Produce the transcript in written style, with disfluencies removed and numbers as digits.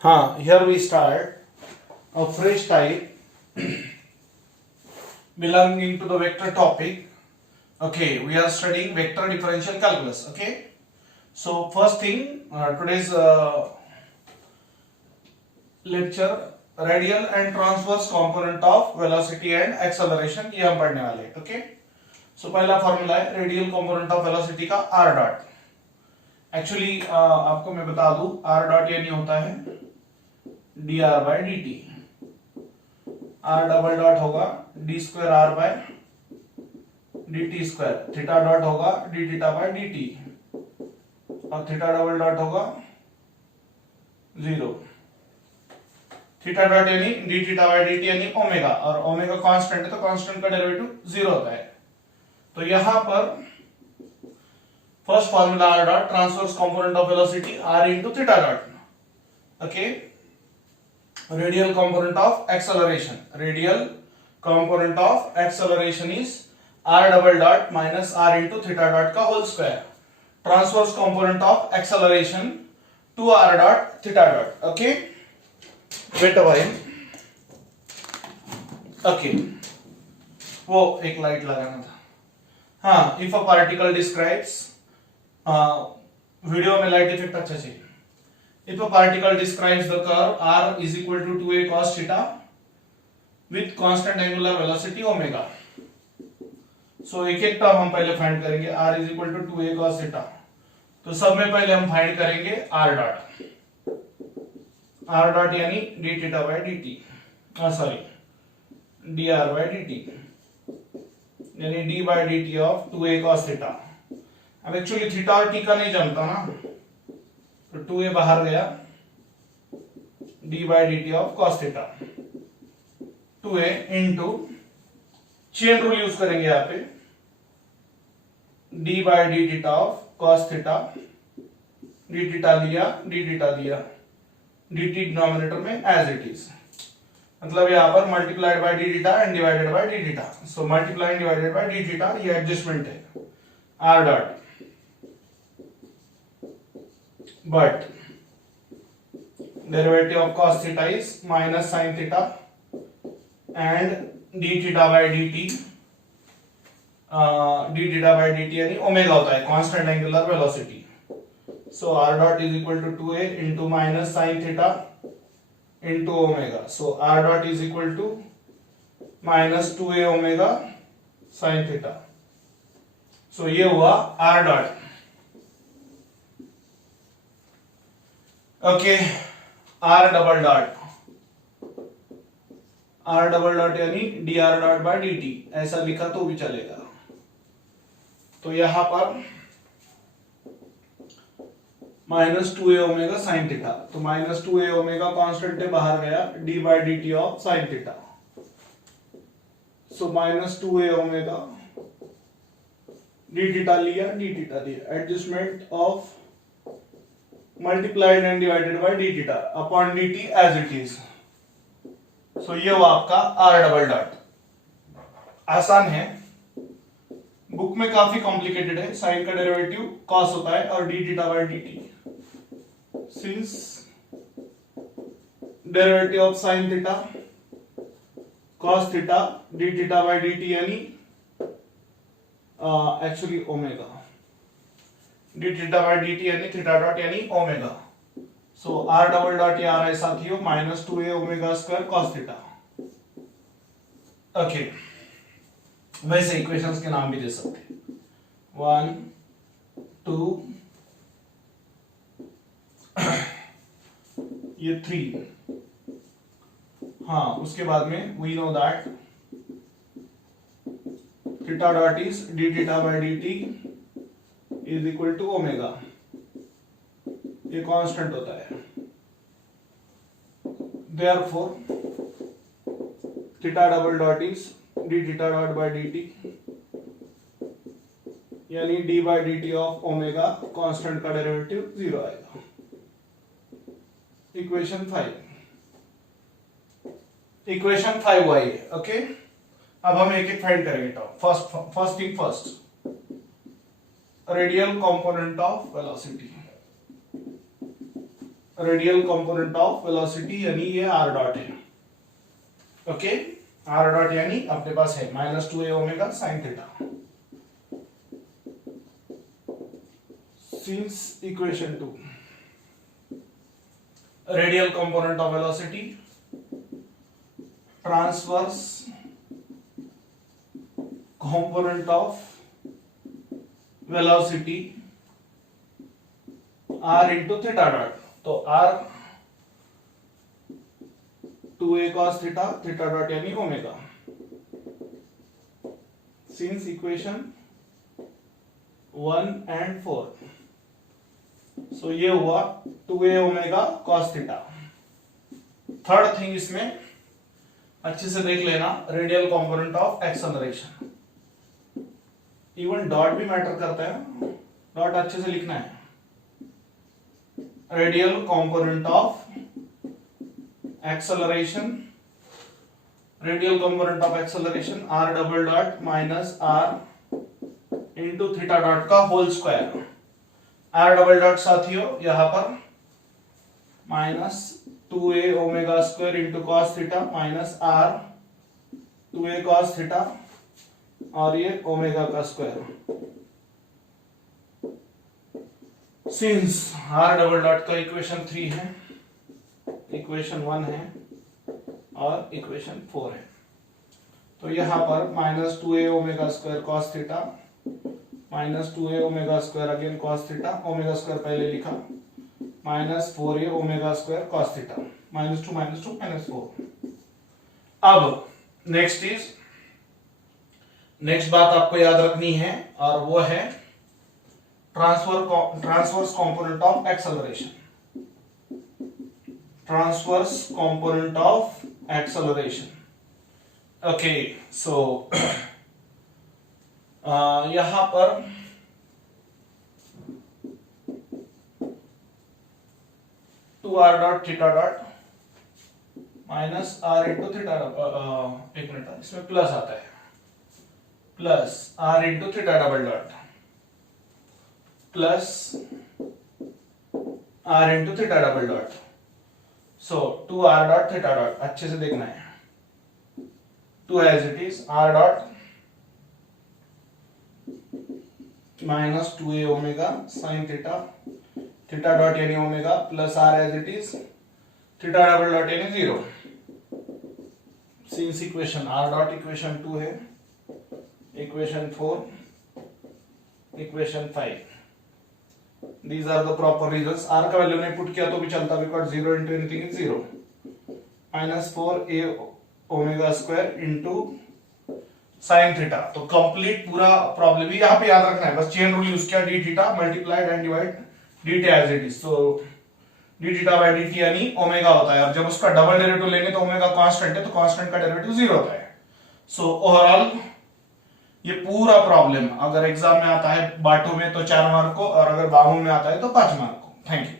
Here we start a fresh type belonging to the vector topic. Okay, we are studying vector differential calculus. Okay, so first thing, today's lecture, radial and transverse component of velocity and acceleration, ये हम पढ़ने वाले हैं. Okay, so पहला formula है radial component of velocity का r dot. Actually आपको मैं बता दूं, r डॉट यानी होता है dr by dt. r double dot होगा d square r by dt square. Theta dot होगा d थीटा by dt और थीटा डबल डॉट होगा 0. थीटा डॉट यानी d थीटा by dt यानी ओमेगा, और ओमेगा कांस्टेंट है तो कांस्टेंट का डेरिवेटिव 0 होता है. तो यहां पर first formula r dot transverse component of velocity r into theta dot. Okay, radial component of acceleration. Radial component of acceleration is r double dot minus r into theta dot का whole square. Transverse component of acceleration 2r dot theta dot. Okay, wait a while. Okay, वो एक light लगाना था. हाँ, if a particle describes video में light effect अच्छा चाहिए. If a particle describes the curve r is equal to 2a cos theta with constant angular velocity omega. So एक एक टर्म हम पहले फाइंड करेंगे. r is equal to 2a cos theta. तो सब में पहले हम फाइंड करेंगे r डॉट. r डॉट यानी d theta by dt, sorry dr by dt यानी d by dt of 2a cos theta. अब एक्चुअली थीटा और t का नहीं जानता ना, तो 2a बाहर गया, d by dt of cos theta. 2a into chain rule use करेंगे यहां पे, d by d theta of cos theta. d theta दिया, d theta दिया, dt डिनोमिनेटर में एज इट इज, मतलब यहां पर multiplied by d theta and divided by d theta. So multiply and divided by d theta, ये adjustment है r dot. But derivative of cos theta is minus sin theta and d theta by dt. d theta by dt यानी omega होता है constant angular velocity. So r dot is equal to 2a into minus sin theta into omega. So r dot is equal to minus 2a omega sin theta. So ये हुआ r dot. Okay, r double dot. r double dot यानी dr dot by dt, ऐसा लिखा तो भी चलेगा. तो यहां पर minus 2a omega sine theta, तो माइनस 2a ओमेगा कांस्टेंट है, बाहर गया, d by dt of sine theta. So minus 2a omega d theta लिया, d थीटा दिया, adjustment of multiplied and divided by d theta upon dt as it is. So ये हुआ आपका r double dot. आसान है, book में काफी complicated है. साइन का डेरिवेटिव cos होता है और d theta by dt. Since derivative of sin theta cos theta d theta by dt यानी actually omega, d theta by dt यानी थीटा डॉट यानी ओमेगा. सो r डबल डॉट ये आ रहा है साथियों minus 2a omega square cos theta. Okay, वैसे equations के नाम भी दे सकते हैं. 1 2 ये 3. हाँ, उसके बाद में we know that theta dot is d theta by dt is equal to omega. ये कांस्टेंट होता है. Therefore theta double dot is d theta dot by dt यानी d by dt of omega, constant का derivative 0 आएगा. Equation 5 हुआ ये. Okay, अब हम एक एक फाइंड करेंगे. तो first thing first, radial component of velocity. Radial component of velocity यानी ये आर डॉट है। ओके, आर डॉट यानी अपने पास है -2a omega sine theta. Since equation 2 radial component of velocity transverse component of velocity r into theta dot, तो r 2a cos theta, theta dot यानी omega. Since equation 1 and 4, so ये हुआ 2a omega cos theta। Third thing इसमें अच्छे से देख लेना, radial component of acceleration. Even dot भी मैटर करता है, डॉट अच्छे से लिखना है। Radial component of acceleration, radial component of acceleration r double dot minus r into theta dot का whole square. R double dot साथियों यहां पर -2a omega square into cos theta minus r 2a cos theta और ये omega का square. Since r double dot का equation 3 है, equation 1 है और इक्वेशन 4 है, तो यहां पर -2a omega square cos theta -2a omega square again cos theta, omega square पहले लिखा, -4a omega square cos theta, -2 -4। अब नेक्स्ट बात आपको याद रखनी है और वो है transverse component of acceleration. Transverse component of acceleration. Okay, so यहां पर two r dot theta dot minus r into theta, एक मिनट, इसमें प्लस आता है, plus r into theta double dot plus r into theta double dot. So 2r dot theta dot अच्छे से देखना है, 2 as it is, r dot -2a omega sine theta, theta dot यानी omega plus r as it is, theta double dot यानी 0। Since equation r dot equation 2 है, equation 4, equation 5, these are the proper reasons। r का value नहीं put किया तो भी चलता, because 0 into anything is 0। -4a omega square into sine theta, तो complete पूरा प्रॉब्लम ही यहाँ पे याद रखना है, बस चेन रूल यूज किया, d theta multiplied and divide d t as it is, so D theta by D T यानी ओमेगा होता है, और जब उसका डबल डेरिवेटिव लेंगे तो ओमेगा कांस्टेंट है, तो कांस्टेंट का डेरिवेटिव 0 होता है। सो ओवरऑल ये पूरा प्रॉब्लम अगर एग्जाम में आता है बाटो में तो 4 मार्क को, और अगर बामू में आता है तो 5 मार्क को। Thank you.